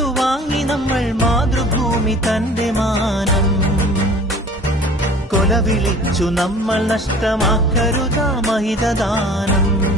വാങ്ങി നമ്മൾ മാതൃഭൂമി തന്റെ മാനം. കൊല വിളിച്ചു നമ്മൾ നഷ്ടമാക്കരുതാ മഹിതദാനം.